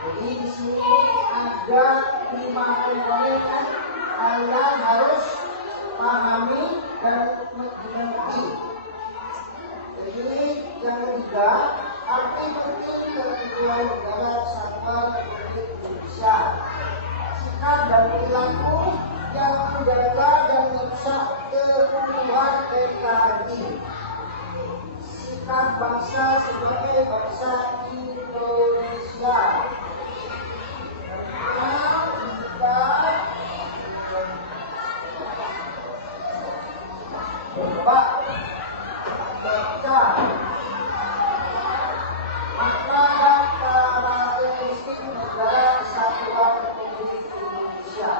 Jadi di sini ada 5 komponen yang kalian harus pahami dan mengerti. Jadi yang ketiga, arti penting ketentuan negara Kesatuan Republik Indonesia. Sikap dan perilaku yang menjaga dan merusak keutuhan NKRI. Serikat Bangsa sebagai bangsa Indonesia. Bapak baca Akta Karakteristik Negara Kesatuan Republik Indonesia.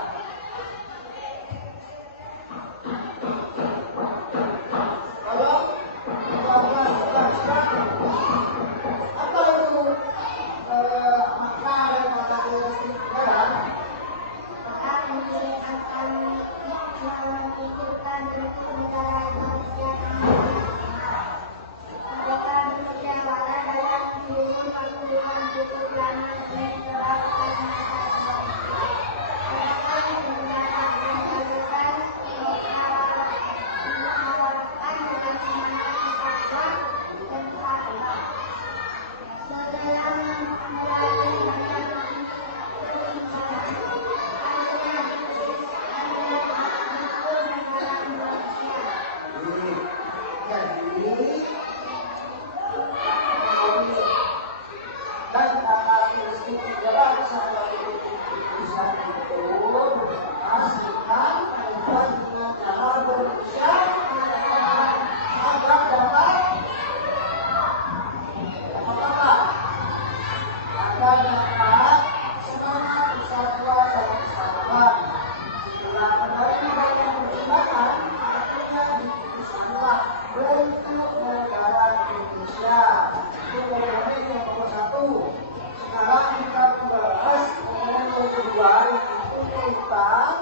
Kalau apa itu makna dan karakteristik negara? Saat akan menentukan bentuk negara Indonesia mereka bekerja pada dalam mendukung pertumbuhan cukup lama dan terlakukan masyarakat. Mereka menggunakan menggunakan mengharapkan dengan semangat persatuan dan kesatuan. Setelah melalui banyak dan karakteristik negara kesatuan Republik Indonesia itu memastikan membuat dengan cara berusaha agar dapat semangat persatuan dan kesatuan. Setelah menerima banyak pertimbangan, akhirnya diputuskanlah bentuk negara Indonesia. Itu komponen yang nomor 1. Sekarang kita membahas komponen yang kedua, yaitu tentang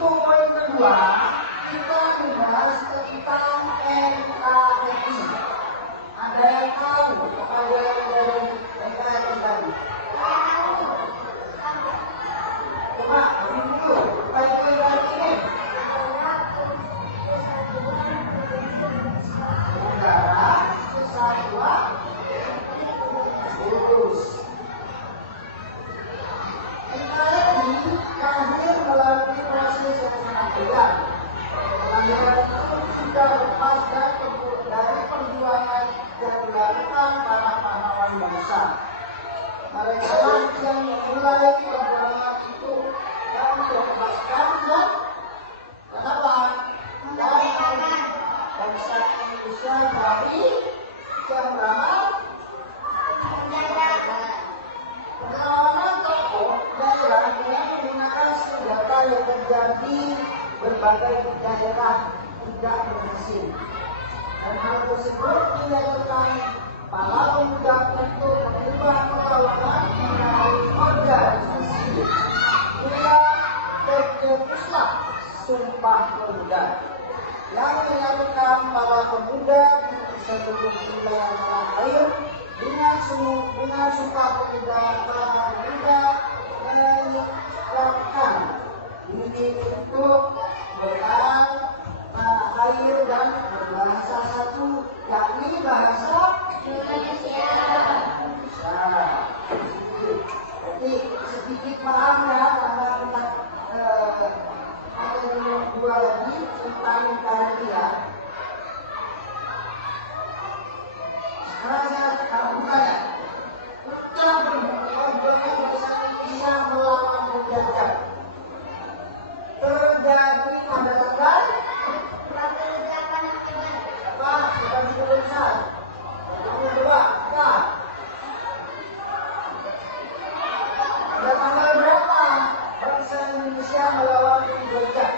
komponen kedua. Kita membahas tentang NKRI. Ada yang tahu apa yang NKRI tadi? Coba dulu, baik ini. Negara Kesatuan Lurus. NKRI lahir melalui proses yang sangat berat. Kelahiran itu sudah lepas dari perjuangan yang dilakukan para pahlawan bangsa. Mereka yang mulai perjuangan itu dan membebaskan dan kenapa? Dan bangsa Indonesia dari jambatan perlawanan tokoh daerah dengan menggunakan senjata yang terjadi berbagai daerah tidak berhasil. Dan hal tersebut dilakukan para pemuda untuk mengubah perlawanan melalui organisasi hingga tercetuslah Sumpah Pemuda yang menyatukan para pemuda di seluruh wilayah tanah air dengan Sumpah Pemuda. Para pemuda menyatakan diri untuk berperang tanah air dan berbahasa satu, yakni bahasa Indonesia. Jadi sedikit maaf ya karena kita ada yang dua lagi tentang kalian. Sekarang saya akan bertanya, kenapa perjuangan bangsa Indonesia melawan penjajah terjadi pada tanggal apa? Bukan 19. Yang kedua, nah, pada tanggal berapa bangsa Indonesia melawan penjajah?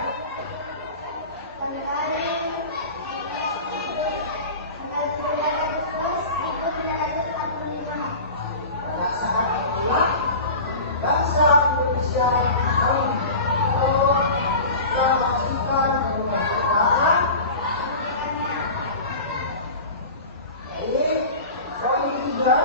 Bangsa Indonesia memastikan kemerdekaan. Jadi poin 3.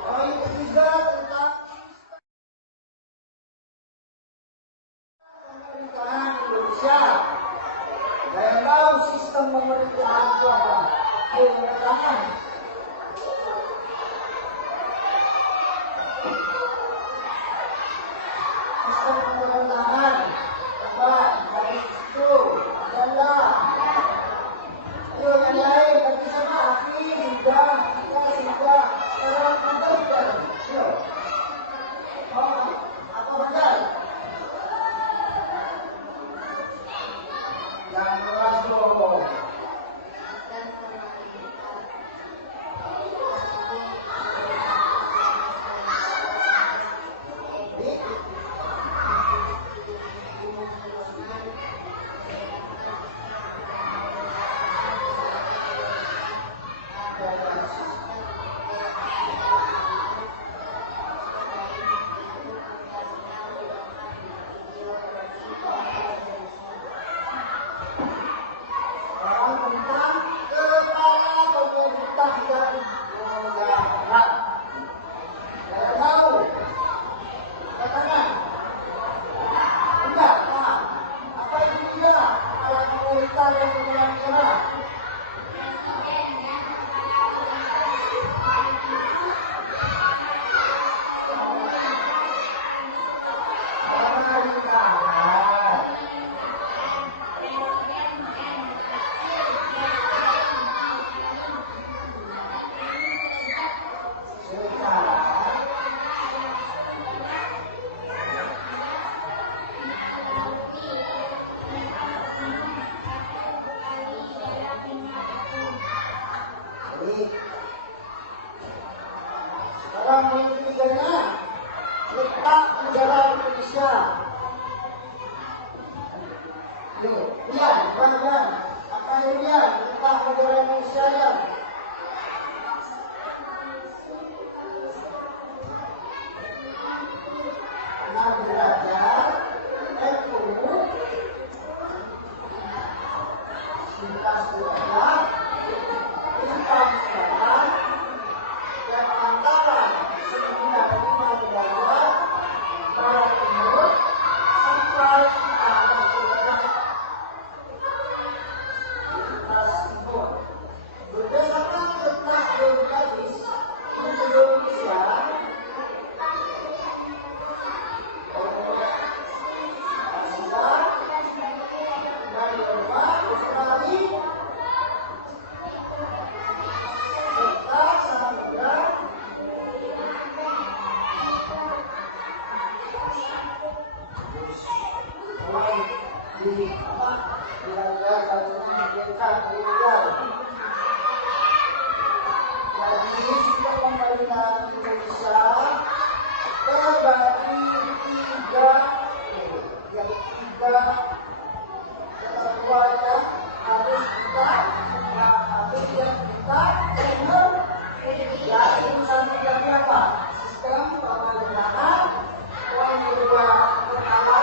Poin ketiga tentang pemerintahan Indonesia. Saya tahu sistem pemerintahan itu apa. Ayo, tangan. yang ketiganya, letak negara Indonesia. Lihat, bang, apa ini ya? Letak negara Indonesia ya. 6 derajat, itu 19 derajat, bintang sekarang, dan antara 95 derajat, barat timur, sampai arah utara. Berdasarkan letak geografis Indonesia, jadi sistem pemerintahan Indonesia terbagi tiga semuanya harus kita harus yang kita dengar ya urusan tiga apa sistem pemerintahan yang kedua pertama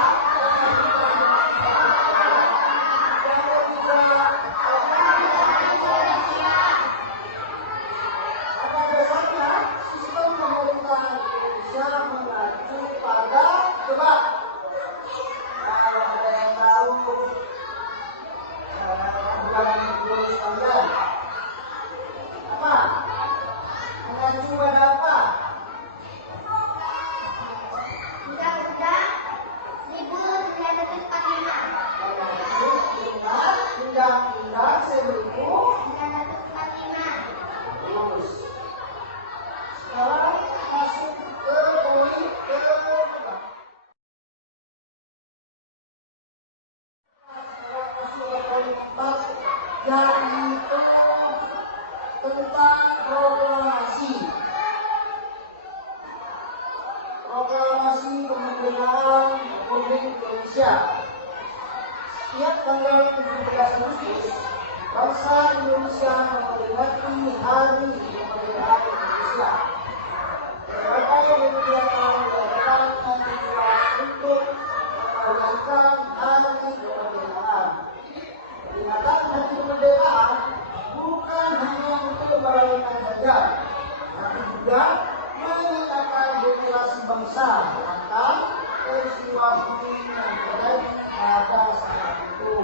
sistem pemerintahan Indonesia mengacu pada coba kalau ada yang tahu bulan 2019 apa mengacu pada apa? Undang-Undang 1945. Undang-Undang 1945. Terus sekarang masuk ke poin keempat. Yaitu tentang proklamasi kemerdekaan Republik Indonesia. Setiap tanggal 17 Agustus, bangsa Indonesia memperingati Hari Kemerdekaan Indonesia. Berbagai kegiatan diadakan untuk merayakan Hari Kemerdekaan. Peringatan Hari Kemerdekaan bukan hanya untuk merayakan saja, tapi juga menyatakan deklarasi bangsa tentang peristiwa penting yang terjadi pada saat itu.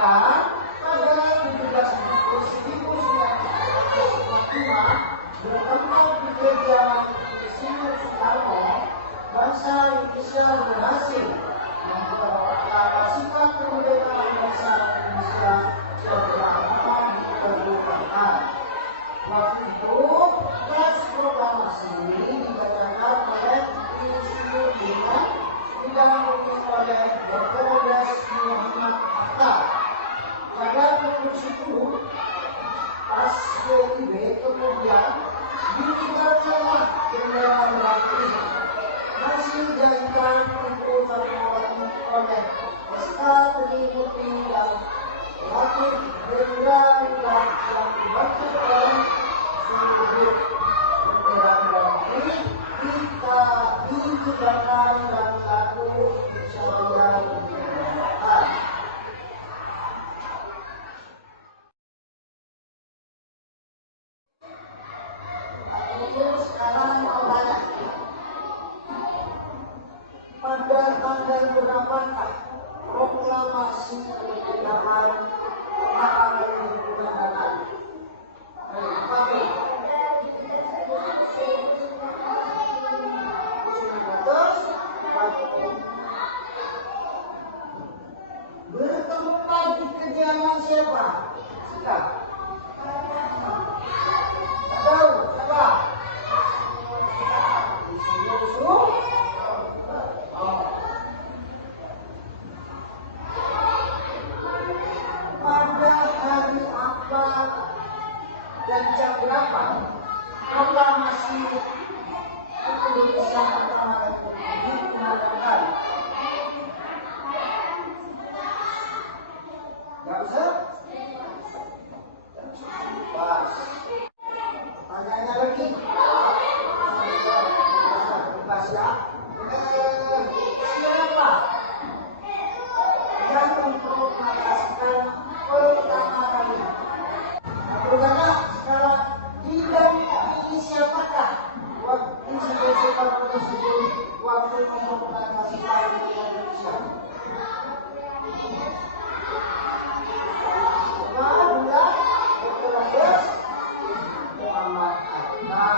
Dan pada 17 Agustus 1945 bertempat di gereja Insinyur Soekarno, bangsa Indonesia berhasil mendeklarasikan kemerdekaan bangsa Indonesia beberapa kemerdekaan. Waktu itu, teks proklamasi dibacakan oleh Insinyur dengan didampingi oleh Dr. Muhammad Hatta. Pada pukul 10, pas PIB kemudian dikibarkanlah bendera merah putih. Masih dijadikan untuk terlewati oleh pesta penyebuti yang melatih bendera yang dibantu oleh seluruh bendera merah putih kita dikibarkan dan lagu Insyaallah Kemerdekaan. Sekarang mau tanya, pada tanggal berapakah proklamasi kemerdekaan akan dilaksanakan? Bertempat di kediaman siapa? Siapa? Tahu siapa? Pada hari apa demokrasi Indonesia pertama kali dikenalkan. Nggak usah? Pas. Tanyanya lagi. Bebas ya. Siapa yang memproklamasikan pertama kali? Karena sekarang tidak ini siapakah Insiden Soekarno tersebut waktu memproklamasikan Indonesia? Bukan, jelas Muhammad Hatta.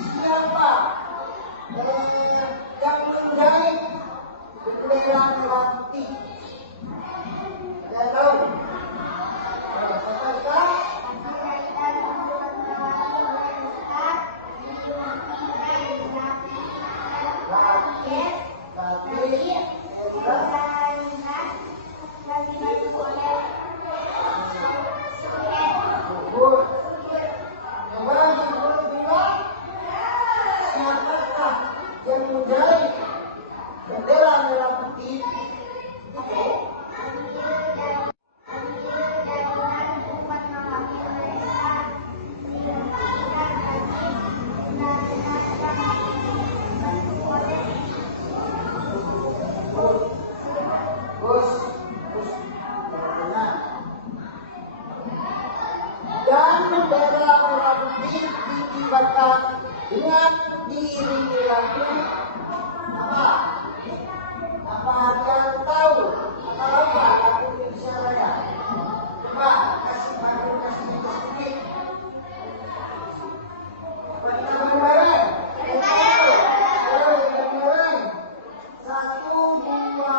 Siapa yang menjahit bendera merah putih? Saya tahu. Siapakah yang menjahit bendera merah putih? Dan bendera merah putih dikibarkan dengan diiringi lagu apa? Apa kalian tahu? Apa lagu Indonesia Raya? Coba kasih sedikit. Kita bareng. Satu, dua,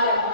yang